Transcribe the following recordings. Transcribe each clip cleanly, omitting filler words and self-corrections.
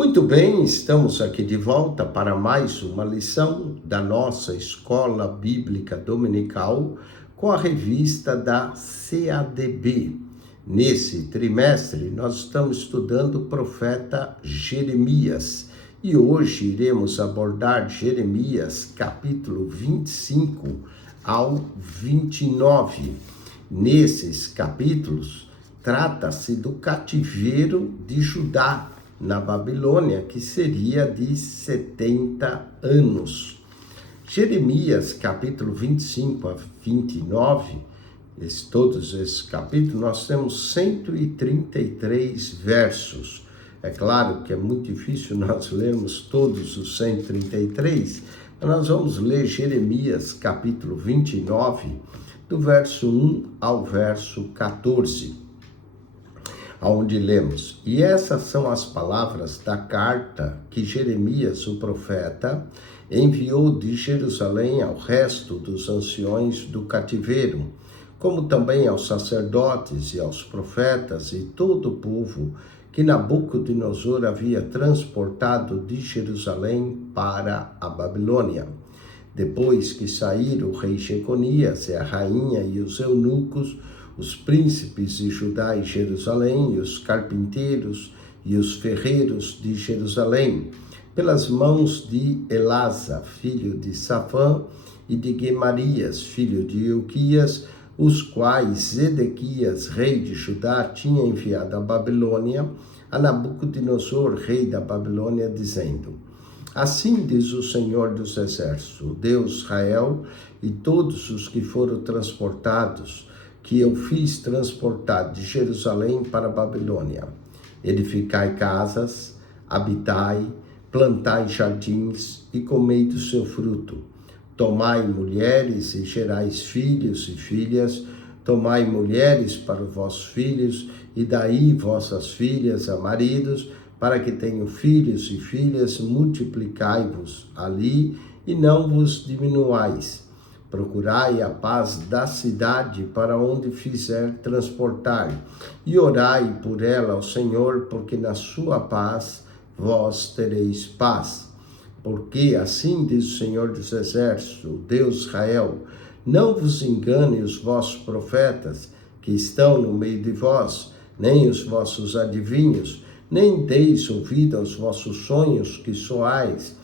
Muito bem, estamos aqui de volta para mais uma lição da nossa Escola Bíblica Dominical com a revista da CADB. Nesse trimestre, nós estamos estudando o profeta Jeremias e hoje iremos abordar Jeremias capítulo 25 ao 29. Nesses capítulos, trata-se do cativeiro de Judá na Babilônia, que seria de 70 anos. Jeremias, capítulo 25 a 29, todos esses capítulos, nós temos 133 versos. É claro que é muito difícil nós lermos todos os 133, mas nós vamos ler Jeremias, capítulo 29, do verso 1 ao verso 14. Onde lemos: E essas são as palavras da carta que Jeremias, o profeta, enviou de Jerusalém ao resto dos anciões do cativeiro, como também aos sacerdotes e aos profetas e todo o povo que Nabucodonosor havia transportado de Jerusalém para a Babilônia. Depois que saíram o rei Jeconias e a rainha e os eunucos, os príncipes de Judá e Jerusalém, e os carpinteiros e os ferreiros de Jerusalém, pelas mãos de Elasa, filho de Safã, e de Gemarias, filho de Ilquias, os quais Zedequias, rei de Judá, tinha enviado à Babilônia, a Nabucodonosor, rei da Babilônia, dizendo: Assim diz o Senhor dos Exércitos, o Deus de Israel, e todos os que foram transportados, que eu fiz transportar de Jerusalém para a Babilônia. Edificai casas, habitai, plantai jardins e comei do seu fruto. Tomai mulheres e gerais filhos e filhas, tomai mulheres para os vossos filhos e daí vossas filhas a maridos, para que tenham filhos e filhas, multiplicai-vos ali e não vos diminuais. Procurai a paz da cidade para onde fizer transportar, e orai por ela ao Senhor, porque na sua paz vós tereis paz. Porque assim diz o Senhor dos Exércitos, o Deus de Israel: não vos engane os vossos profetas que estão no meio de vós, nem os vossos adivinhos, nem deis ouvido aos vossos sonhos que sonhais,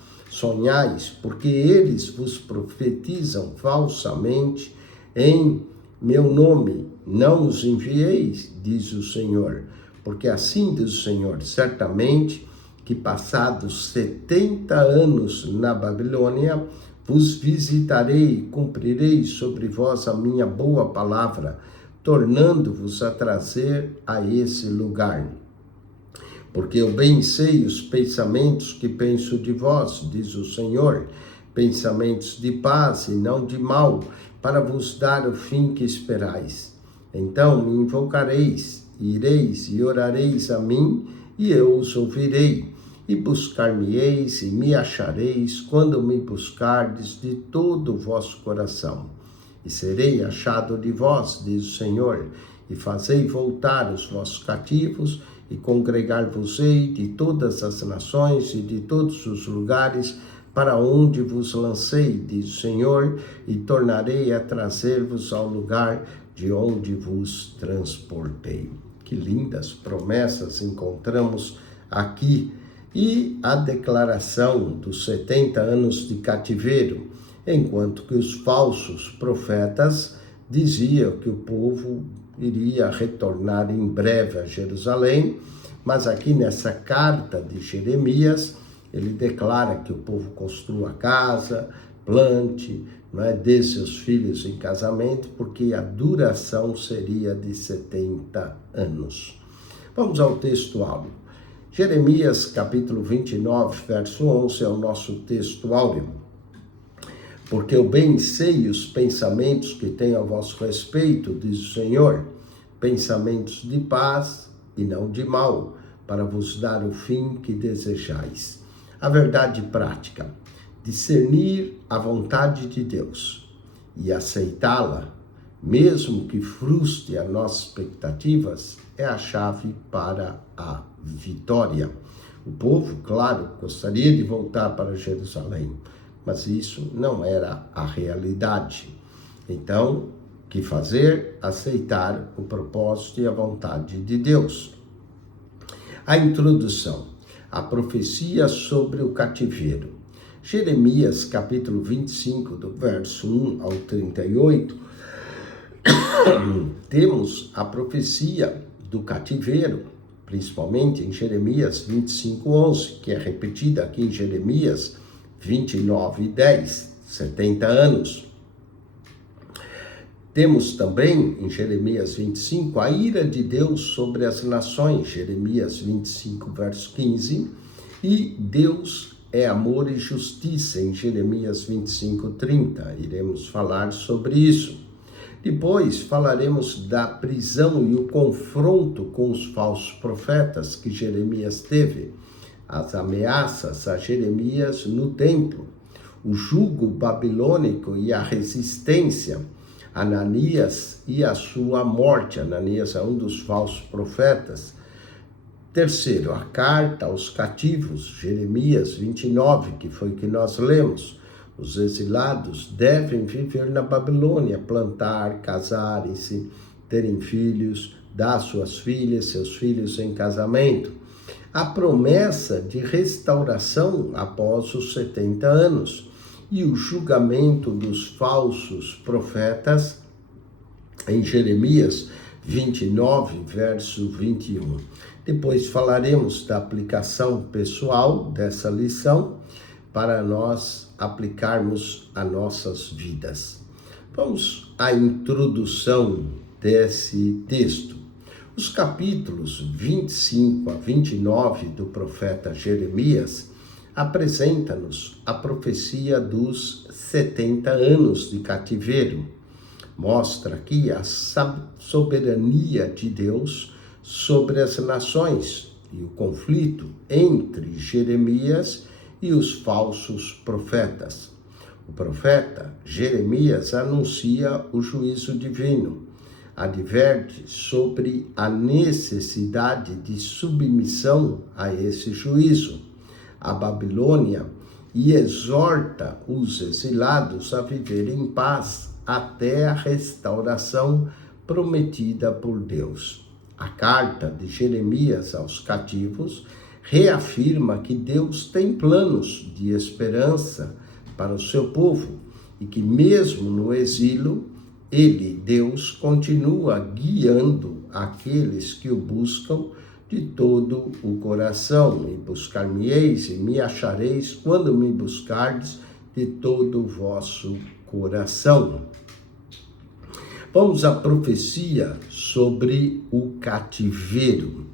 porque eles vos profetizam falsamente em meu nome. Não os envieis, diz o Senhor, porque assim diz o Senhor: certamente que passados 70 anos na Babilônia, vos visitarei e cumprirei sobre vós a minha boa palavra, tornando-vos a trazer a esse lugar. Porque eu bem sei os pensamentos que penso de vós, diz o Senhor, pensamentos de paz e não de mal, para vos dar o fim que esperais. Então me invocareis, ireis e orareis a mim, e eu os ouvirei. E buscar-me-eis e me achareis, quando me buscardes de todo o vosso coração. E serei achado de vós, diz o Senhor, e fazei voltar os vossos cativos, e congregar-vos-ei de todas as nações e de todos os lugares para onde vos lancei, diz o Senhor, e tornarei a trazer-vos ao lugar de onde vos transportei. Que lindas promessas encontramos aqui. E a declaração dos 70 anos de cativeiro, enquanto que os falsos profetas diziam que o povo iria retornar em breve a Jerusalém, mas aqui nessa carta de Jeremias, ele declara que o povo construa casa, plante, dê seus filhos em casamento, porque a duração seria de 70 anos. Vamos ao texto áureo. Jeremias, capítulo 29, verso 11, é o nosso texto áureo. Porque eu bem sei os pensamentos que tenho a vosso respeito, diz o Senhor, pensamentos de paz e não de mal, para vos dar o fim que desejais. A verdade prática: discernir a vontade de Deus e aceitá-la, mesmo que frustre as nossas expectativas, é a chave para a vitória. O povo, claro, gostaria de voltar para Jerusalém, mas isso não era a realidade. Então, o que fazer? Aceitar o propósito e a vontade de Deus. A introdução, a profecia sobre o cativeiro. Jeremias, capítulo 25, do verso 1 ao 38, temos a profecia do cativeiro, principalmente em Jeremias 25, 11, que é repetida aqui em Jeremias 29, 10, 70 anos. Temos também em Jeremias 25 a ira de Deus sobre as nações, Jeremias 25, verso 15, e Deus é amor e justiça, em Jeremias 25, 30. Iremos falar sobre isso. Depois falaremos da prisão e o confronto com os falsos profetas que Jeremias teve, as ameaças a Jeremias no templo, o jugo babilônico e a resistência, Ananias e a sua morte. Ananias é um dos falsos profetas. Terceiro, a carta aos cativos, Jeremias 29, que foi o que nós lemos. Os exilados devem viver na Babilônia, plantar, casarem-se, terem filhos, dar suas filhas, seus filhos em casamento. A promessa de restauração após os 70 anos e o julgamento dos falsos profetas em Jeremias 29, verso 21. Depois falaremos da aplicação pessoal dessa lição para nós aplicarmos a nossas vidas. Vamos à introdução desse texto. Os capítulos 25 a 29 do profeta Jeremias apresenta-nos a profecia dos 70 anos de cativeiro. Mostra aqui a soberania de Deus sobre as nações e o conflito entre Jeremias e os falsos profetas. O profeta Jeremias anuncia o juízo divino, adverte sobre a necessidade de submissão a esse juízo, a Babilônia, e exorta os exilados a viver em paz até a restauração prometida por Deus. A carta de Jeremias aos cativos reafirma que Deus tem planos de esperança para o seu povo e que mesmo no exílio, Deus, continua guiando aqueles que o buscam de todo o coração. E buscar-me-eis e me achareis quando me buscardes de todo o vosso coração. Vamos à profecia sobre o cativeiro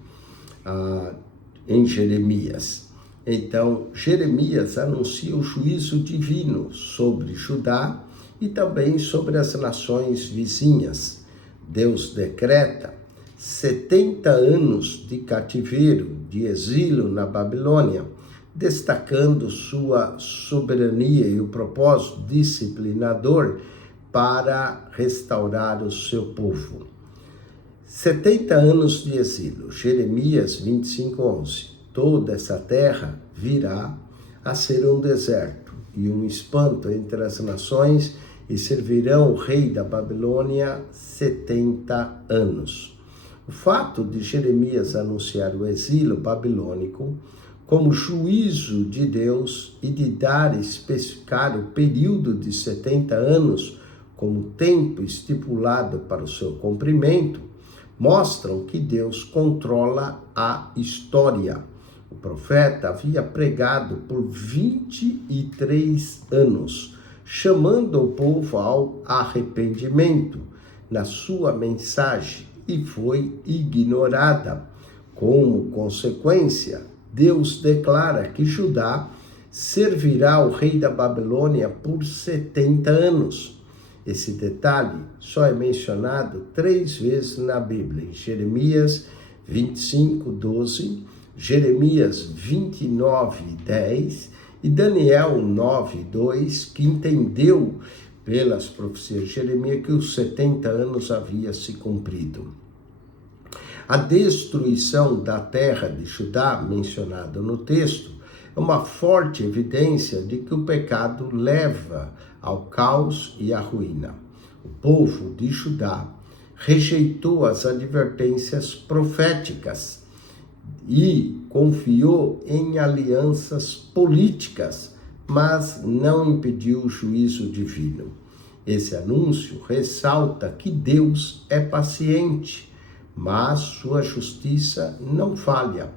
em Jeremias. Então, Jeremias anuncia o juízo divino sobre Judá e também sobre as nações vizinhas. Deus decreta 70 anos de cativeiro, de exílio na Babilônia, destacando sua soberania e o propósito disciplinador para restaurar o seu povo. 70 anos de exílio, Jeremias 25, 11. Toda essa terra virá a ser um deserto e um espanto entre as nações, e servirão o rei da Babilônia 70 anos. O fato de Jeremias anunciar o exílio babilônico como juízo de Deus e de dar especificar o período de 70 anos como tempo estipulado para o seu cumprimento, mostram que Deus controla a história. O profeta havia pregado por 23 anos, chamando o povo ao arrependimento na sua mensagem, e foi ignorada. Como consequência, Deus declara que Judá servirá ao rei da Babilônia por 70 anos. Esse detalhe só é mencionado 3 vezes na Bíblia, em Jeremias 25, 12, Jeremias 29, 10 e Daniel 9, 2, que entendeu pelas profecias de Jeremias que os 70 anos havia se cumprido. A destruição da terra de Judá, mencionada no texto, é uma forte evidência de que o pecado leva ao caos e à ruína. O povo de Judá rejeitou as advertências proféticas e confiou em alianças políticas, mas não impediu o juízo divino. Esse anúncio ressalta que Deus é paciente, mas sua justiça não falha.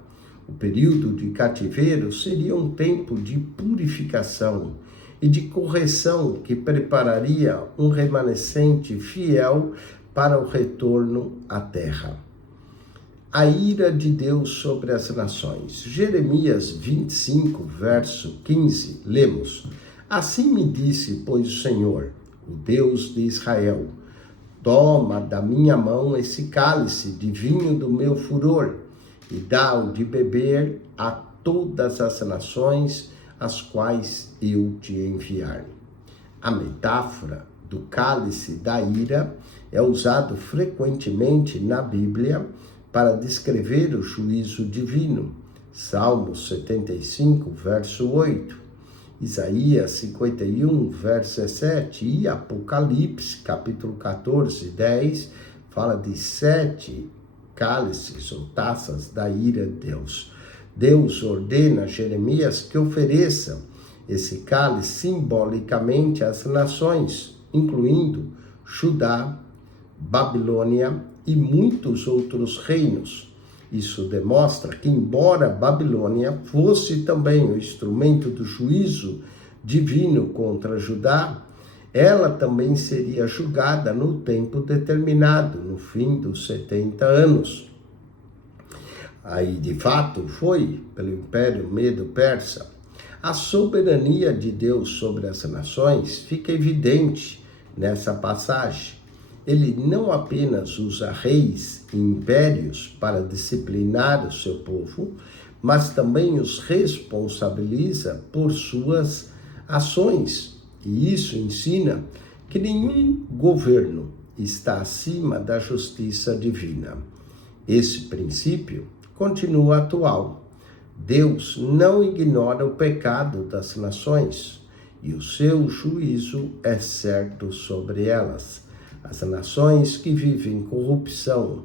O período de cativeiro seria um tempo de purificação e de correção que prepararia um remanescente fiel para o retorno à terra. A ira de Deus sobre as nações. Jeremias 25, verso 15, lemos: Assim me disse, pois, o Senhor, o Deus de Israel: Toma da minha mão esse cálice de vinho do meu furor e dá-o de beber a todas as nações as quais eu te enviar. A metáfora do cálice da ira é usado frequentemente na Bíblia para descrever o juízo divino. Salmos 75, verso 8, Isaías 51, verso 7 e Apocalipse, capítulo 14, 10, fala de 7 cálices ou taças da ira de Deus. Deus ordena a Jeremias que ofereça esse cálice simbolicamente às nações, incluindo Judá, Babilônia e muitos outros reinos. Isso demonstra que, embora Babilônia fosse também o instrumento do juízo divino contra Judá, ela também seria julgada no tempo determinado, no fim dos 70 anos. Aí, de fato, foi pelo Império Medo-Persa. A soberania de Deus sobre as nações fica evidente nessa passagem. Ele não apenas usa reis e impérios para disciplinar o seu povo, mas também os responsabiliza por suas ações. E isso ensina que nenhum governo está acima da justiça divina. Esse princípio continua atual. Deus não ignora o pecado das nações e o seu juízo é certo sobre elas. As nações que vivem corrupção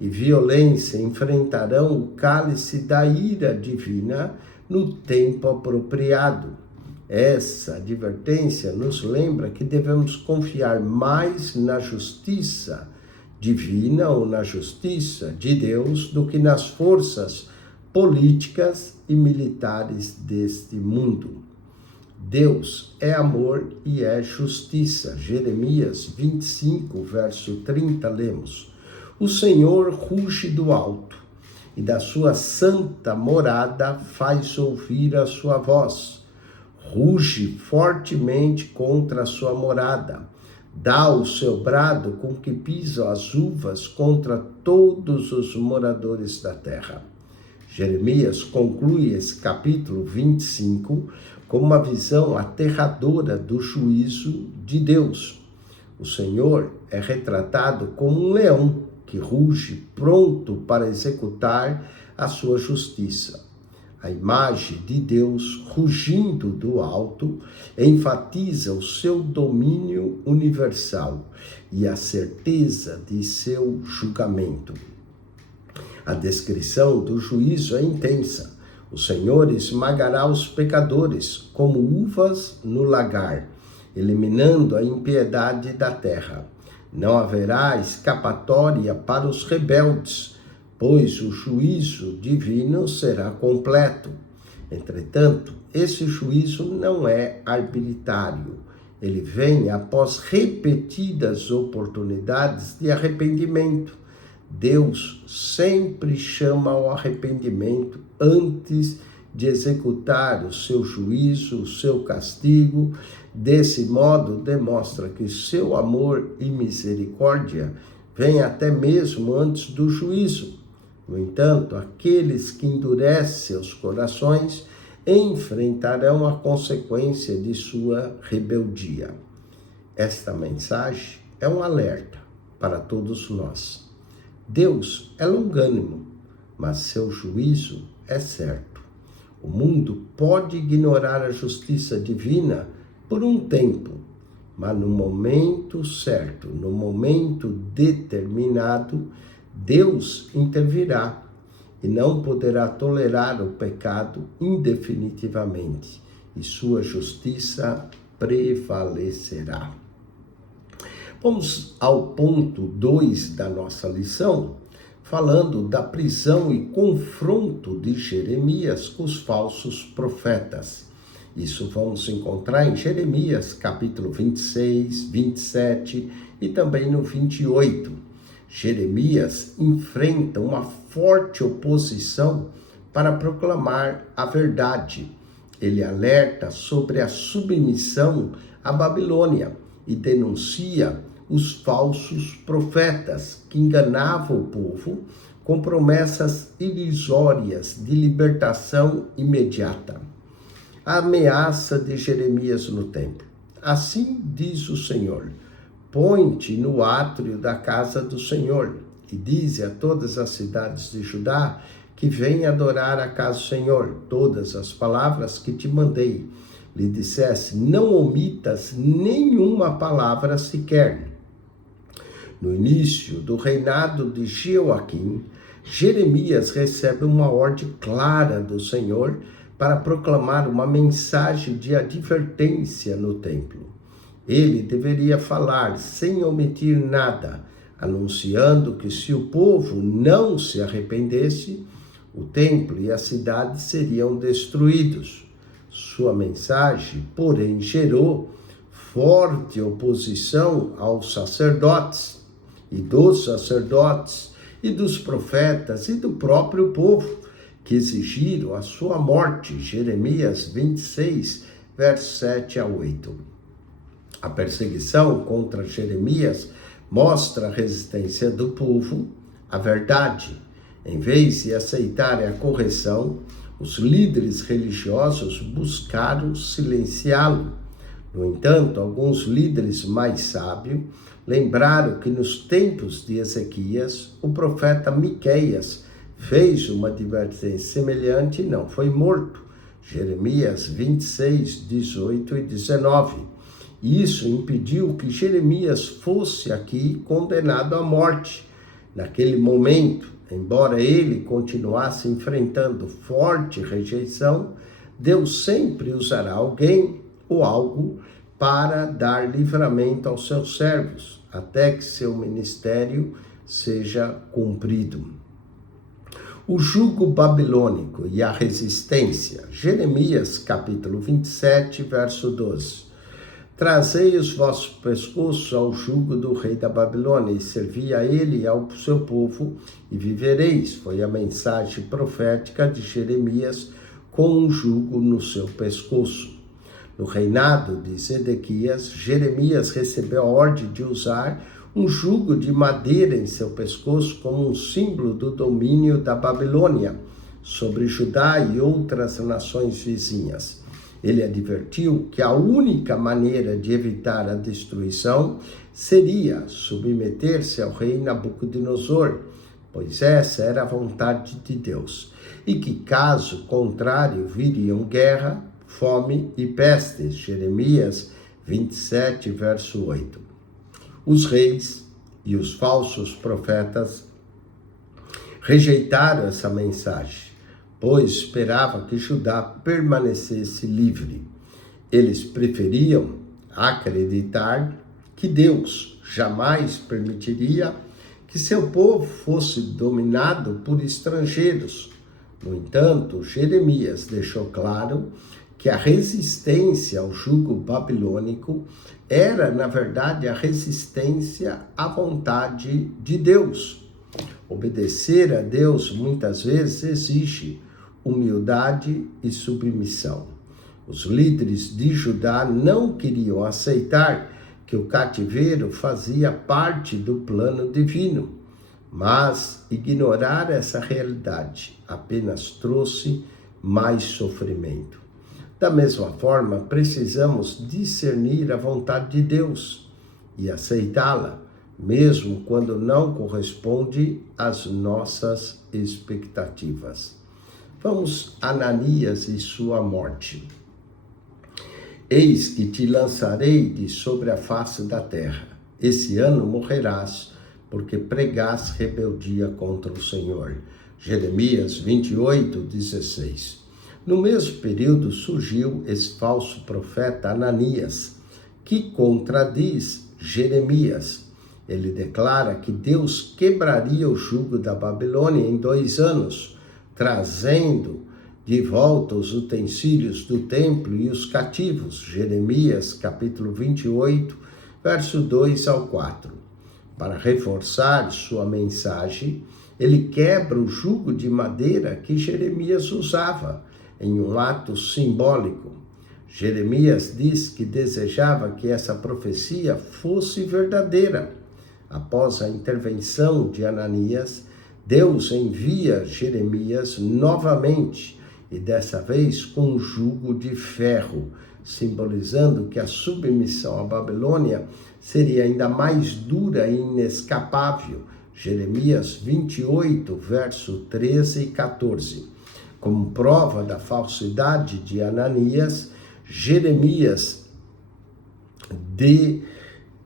e violência enfrentarão o cálice da ira divina no tempo apropriado. Essa advertência nos lembra que devemos confiar mais na justiça divina ou na justiça de Deus do que nas forças políticas e militares deste mundo. Deus é amor e é justiça. Jeremias 25, verso 30, lemos: O Senhor ruge do alto e da sua santa morada faz ouvir a sua voz. Ruge fortemente contra a sua morada. Dá o seu brado com que pisam as uvas contra todos os moradores da terra. Jeremias conclui esse capítulo 25 com uma visão aterradora do juízo de Deus. O Senhor é retratado como um leão que ruge pronto para executar a sua justiça. A imagem de Deus rugindo do alto enfatiza o seu domínio universal e a certeza de seu julgamento. A descrição do juízo é intensa. O Senhor esmagará os pecadores como uvas no lagar, eliminando a impiedade da terra. Não haverá escapatória para os rebeldes, pois o juízo divino será completo. Entretanto, esse juízo não é arbitrário. Ele vem após repetidas oportunidades de arrependimento. Deus sempre chama ao arrependimento antes de executar o seu juízo, o seu castigo. Desse modo, demonstra que seu amor e misericórdia vêm até mesmo antes do juízo. No entanto, aqueles que endurecem seus corações enfrentarão a consequência de sua rebeldia. Esta mensagem é um alerta para todos nós. Deus é longânimo, mas seu juízo é certo. O mundo pode ignorar a justiça divina por um tempo, mas no momento certo, no momento determinado, Deus intervirá e não poderá tolerar o pecado indefinitivamente, e sua justiça prevalecerá. Vamos ao ponto 2 da nossa lição, falando da prisão e confronto de Jeremias com os falsos profetas. Isso vamos encontrar em Jeremias, capítulo 26, 27 e também no 28. Jeremias enfrenta uma forte oposição para proclamar a verdade. Ele alerta sobre a submissão à Babilônia e denuncia os falsos profetas que enganavam o povo com promessas ilusórias de libertação imediata. A ameaça de Jeremias no templo. Assim diz o Senhor: põe-te no átrio da casa do Senhor e dize a todas as cidades de Judá que venham adorar a casa do Senhor todas as palavras que te mandei. Lhe dissesse: não omitas nenhuma palavra sequer. No início do reinado de Jeoaquim, Jeremias recebe uma ordem clara do Senhor para proclamar uma mensagem de advertência no templo. Ele deveria falar sem omitir nada, anunciando que se o povo não se arrependesse, o templo e a cidade seriam destruídos. Sua mensagem, porém, gerou forte oposição aos sacerdotes e dos profetas e do próprio povo, que exigiram a sua morte. Jeremias 26, versos 7 a 8. A perseguição contra Jeremias mostra a resistência do povo à verdade. Em vez de aceitarem a correção, os líderes religiosos buscaram silenciá-lo. No entanto, alguns líderes mais sábios lembraram que nos tempos de Ezequias, o profeta Miqueias fez uma advertência semelhante e não foi morto. Jeremias 26, 18 e 19. Isso impediu que Jeremias fosse aqui condenado à morte. Naquele momento, embora ele continuasse enfrentando forte rejeição, Deus sempre usará alguém ou algo para dar livramento aos seus servos, até que seu ministério seja cumprido. O jugo babilônico e a resistência. Jeremias, capítulo 27, verso 12. Trazei os vossos pescoços ao jugo do rei da Babilônia, e servi a ele e ao seu povo, e vivereis. Foi a mensagem profética de Jeremias com um jugo no seu pescoço. No reinado de Zedequias, Jeremias recebeu a ordem de usar um jugo de madeira em seu pescoço como um símbolo do domínio da Babilônia sobre Judá e outras nações vizinhas. Ele advertiu que a única maneira de evitar a destruição seria submeter-se ao rei Nabucodonosor, pois essa era a vontade de Deus, e que, caso contrário, viriam guerra, fome e pestes. Jeremias 27, verso 8. Os reis e os falsos profetas rejeitaram essa mensagem, pois esperavam que Judá permanecesse livre. Eles preferiam acreditar que Deus jamais permitiria que seu povo fosse dominado por estrangeiros. No entanto, Jeremias deixou claro que a resistência ao jugo babilônico era, na verdade, a resistência à vontade de Deus. Obedecer a Deus muitas vezes exige humildade e submissão. Os líderes de Judá não queriam aceitar que o cativeiro fazia parte do plano divino, mas ignorar essa realidade apenas trouxe mais sofrimento. Da mesma forma, precisamos discernir a vontade de Deus e aceitá-la, mesmo quando não corresponde às nossas expectativas. Vamos a Ananias e sua morte. Eis que te lançarei de sobre a face da terra. Esse ano morrerás, porque pregás rebeldia contra o Senhor. Jeremias 28:16. No mesmo período surgiu esse falso profeta Ananias, que contradiz Jeremias. Ele declara que Deus quebraria o jugo da Babilônia em 2 anos, trazendo de volta os utensílios do templo e os cativos. Jeremias capítulo 28, verso 2 ao 4. Para reforçar sua mensagem, ele quebra o jugo de madeira que Jeremias usava em um ato simbólico. Jeremias diz que desejava que essa profecia fosse verdadeira. Após a intervenção de Ananias, Deus envia Jeremias novamente, e dessa vez com um jugo de ferro, simbolizando que a submissão à Babilônia seria ainda mais dura e inescapável. Jeremias 28, verso 13 e 14. Como prova da falsidade de Ananias, Jeremias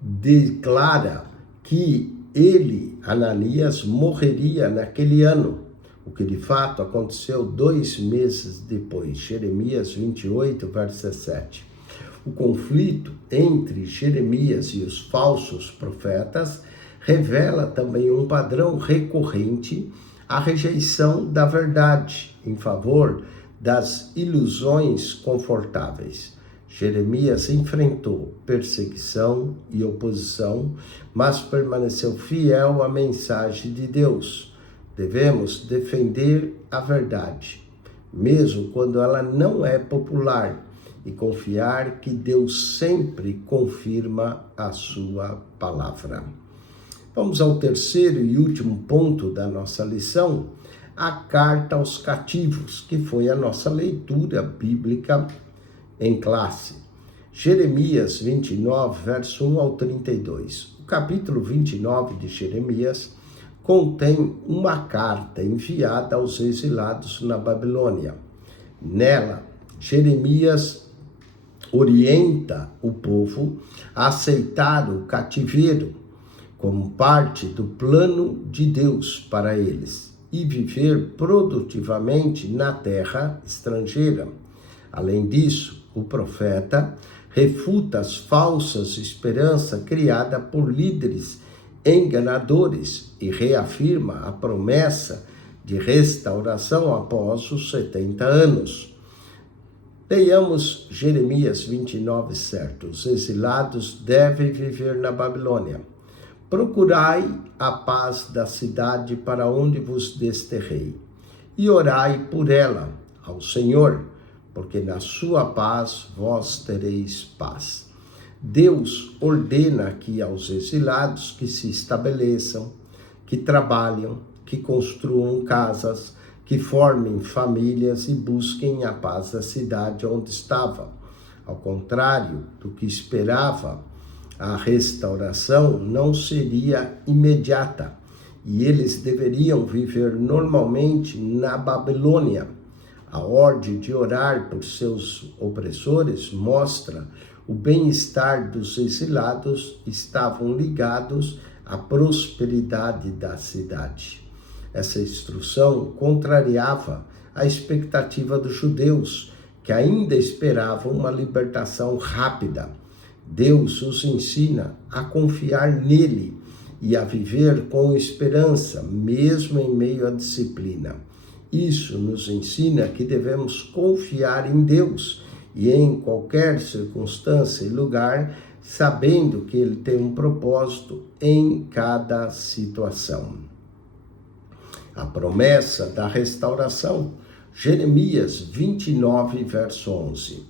declara que ele, Ananias, morreria naquele ano, o que de fato aconteceu 2 meses depois. Jeremias 28, verso 17. O conflito entre Jeremias e os falsos profetas revela também um padrão recorrente, a rejeição da verdade em favor das ilusões confortáveis. Jeremias enfrentou perseguição e oposição, mas permaneceu fiel à mensagem de Deus. Devemos defender a verdade, mesmo quando ela não é popular, e confiar que Deus sempre confirma a sua palavra. Vamos ao terceiro e último ponto da nossa lição, a carta aos cativos, que foi a nossa leitura bíblica em classe. Jeremias 29, verso 1 ao 32. O capítulo 29 de Jeremias contém uma carta enviada aos exilados na Babilônia. Nela, Jeremias orienta o povo a aceitar o cativeiro como parte do plano de Deus para eles e viver produtivamente na terra estrangeira. Além disso, o profeta refuta as falsas esperanças criadas por líderes enganadores e reafirma a promessa de restauração após os 70 anos. Leiamos Jeremias 29, certo. Os exilados devem viver na Babilônia. Procurai a paz da cidade para onde vos desterrei, e orai por ela ao Senhor, porque na sua paz vós tereis paz. Deus ordena aqui aos exilados que se estabeleçam, que trabalhem, que construam casas, que formem famílias e busquem a paz da cidade onde estavam. Ao contrário do que esperava, a restauração não seria imediata e eles deveriam viver normalmente na Babilônia. A ordem de orar por seus opressores mostra o bem-estar dos exilados, estavam ligados à prosperidade da cidade. Essa instrução contrariava a expectativa dos judeus, que ainda esperavam uma libertação rápida. Deus os ensina a confiar nele e a viver com esperança, mesmo em meio à disciplina. Isso nos ensina que devemos confiar em Deus e em qualquer circunstância e lugar, sabendo que Ele tem um propósito em cada situação. A promessa da restauração, Jeremias 29, verso 11.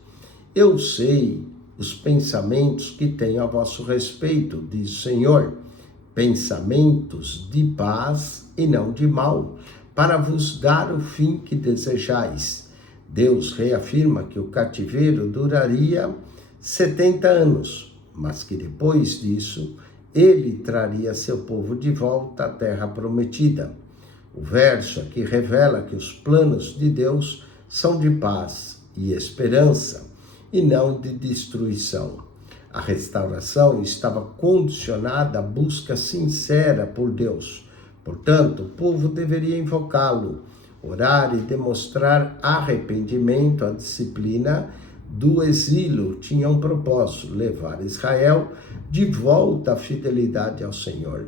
Eu sei os pensamentos que tenho a vosso respeito, diz o Senhor, pensamentos de paz e não de mal, para vos dar o fim que desejais. Deus reafirma que o cativeiro duraria 70 anos, mas que depois disso ele traria seu povo de volta à terra prometida. O verso aqui revela que os planos de Deus são de paz e esperança, e não de destruição. A restauração estava condicionada à busca sincera por Deus. Portanto, o povo deveria invocá-lo, orar e demonstrar arrependimento. A disciplina do exílio tinha um propósito: levar Israel de volta à fidelidade ao Senhor.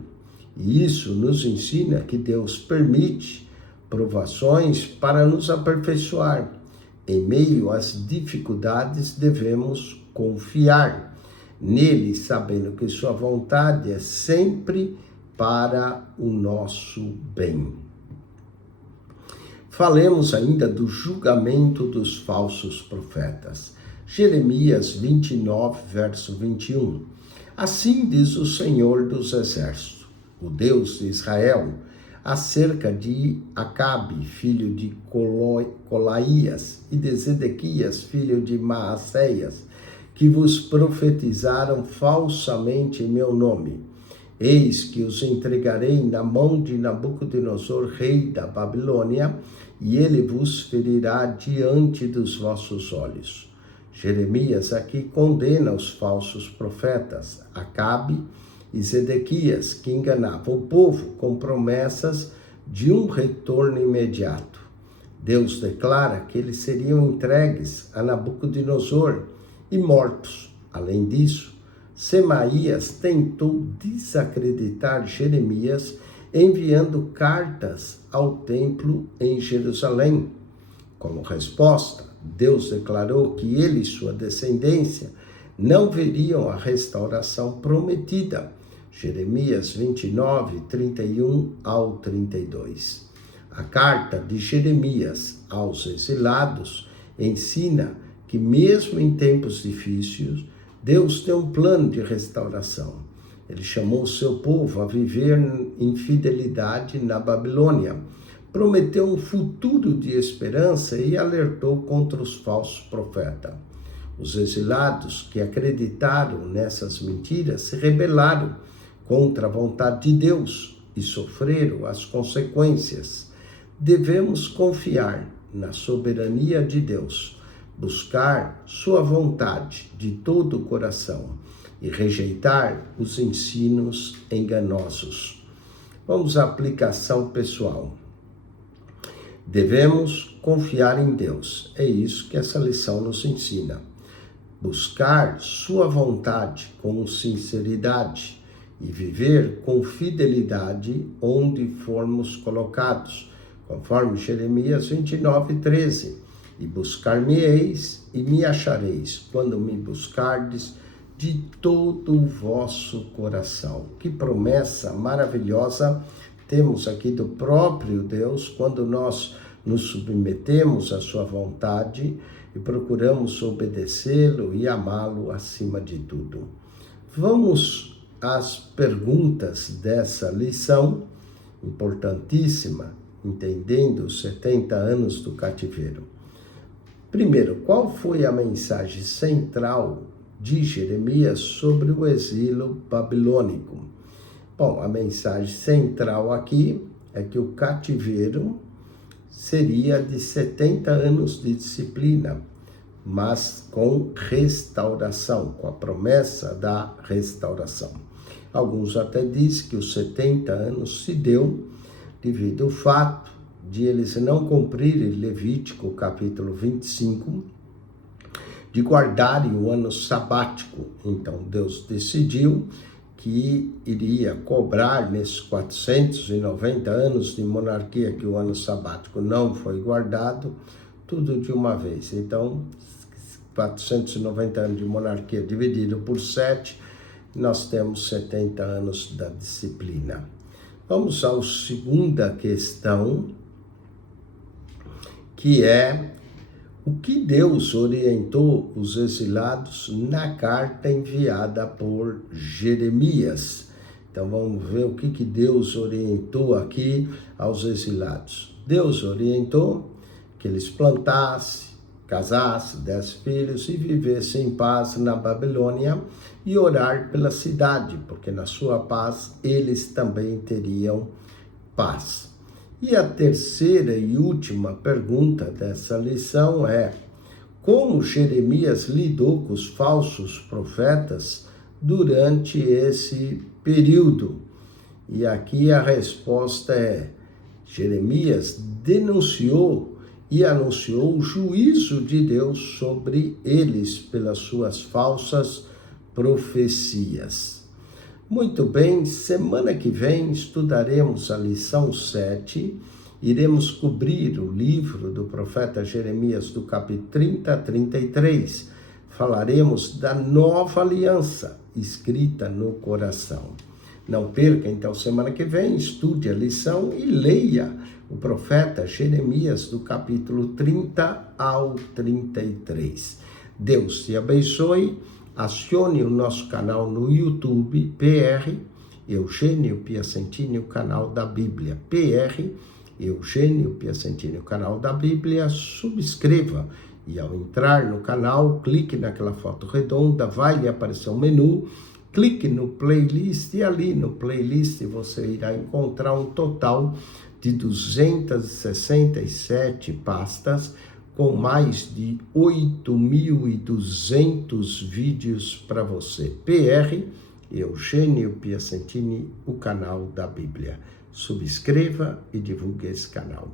E isso nos ensina que Deus permite provações para nos aperfeiçoar. Em meio às dificuldades, devemos confiar nele, sabendo que sua vontade é sempre para o nosso bem. Falemos ainda do julgamento dos falsos profetas. Jeremias 29, verso 21. Assim diz o Senhor dos Exércitos, o Deus de Israel, acerca de Acabe, filho de Colaías, e de Zedequias, filho de Maaseias, que vos profetizaram falsamente em meu nome. Eis que os entregarei na mão de Nabucodonosor, rei da Babilônia, e ele vos ferirá diante dos vossos olhos. Jeremias aqui condena os falsos profetas, Acabe e Zedequias, que enganavam o povo com promessas de um retorno imediato. Deus declara que eles seriam entregues a Nabucodonosor e mortos. Além disso, Semaías tentou desacreditar Jeremias, enviando cartas ao templo em Jerusalém. Como resposta, Deus declarou que ele e sua descendência não veriam a restauração prometida. Jeremias 29, 31 ao 32. A carta de Jeremias aos exilados ensina que mesmo em tempos difíceis, Deus tem um plano de restauração. Ele chamou o seu povo a viver em fidelidade na Babilônia, prometeu um futuro de esperança e alertou contra os falsos profetas. Os exilados que acreditaram nessas mentiras se rebelaram contra a vontade de Deus e sofreram as consequências. Devemos confiar na soberania de Deus, buscar sua vontade de todo o coração e rejeitar os ensinos enganosos. Vamos à aplicação pessoal. Devemos confiar em Deus. É isso que essa lição nos ensina. Buscar sua vontade com sinceridade e viver com fidelidade onde formos colocados, conforme Jeremias 29, 13. E buscar-me-eis e me achareis, quando me buscardes de todo o vosso coração. Que promessa maravilhosa temos aqui do próprio Deus, quando nós nos submetemos à sua vontade e procuramos obedecê-lo e amá-lo acima de tudo. Vamos às perguntas dessa lição importantíssima, entendendo os 70 anos do cativeiro. Primeiro, qual foi a mensagem central de Jeremias sobre o exílio babilônico? Bom, a mensagem central aqui é que o cativeiro seria de 70 anos de disciplina, mas com restauração, com a promessa da restauração. Alguns até dizem que os 70 anos se deu devido ao fato de eles não cumprirem Levítico capítulo 25, de guardarem o ano sabático. Então Deus decidiu que iria cobrar nesses 490 anos de monarquia que o ano sabático não foi guardado, tudo de uma vez. Então, 490 anos de monarquia dividido por 7, nós temos 70 anos da disciplina. Vamos à segunda questão, que é o que Deus orientou os exilados na carta enviada por Jeremias. Então vamos ver o que Deus orientou aqui aos exilados. Deus orientou que eles plantassem, casasse, 10 filhos e vivesse em paz na Babilônia e orar pela cidade, porque na sua paz eles também teriam paz. E a terceira e última pergunta dessa lição é: como Jeremias lidou com os falsos profetas durante esse período? E aqui a resposta é: Jeremias denunciou e anunciou o juízo de Deus sobre eles pelas suas falsas profecias. Muito bem, semana que vem estudaremos a lição 7, iremos cobrir o livro do profeta Jeremias do capítulo 30 a 33. Falaremos da nova aliança escrita no coração. Não perca, então, semana que vem, estude a lição e leia o profeta Jeremias do capítulo 30 ao 33. Deus te abençoe. Acione o nosso canal no YouTube, PR Eugênio Piacentini, o canal da Bíblia. PR Eugênio Piacentini, o canal da Bíblia. Subscreva e ao entrar no canal, clique naquela foto redonda, vai lhe aparecer um menu, clique no playlist e ali no playlist você irá encontrar um total de 267 pastas com mais de 8.200 vídeos para você. PR Eugênio Piacentini, o canal da Bíblia. Subscreva e divulgue esse canal.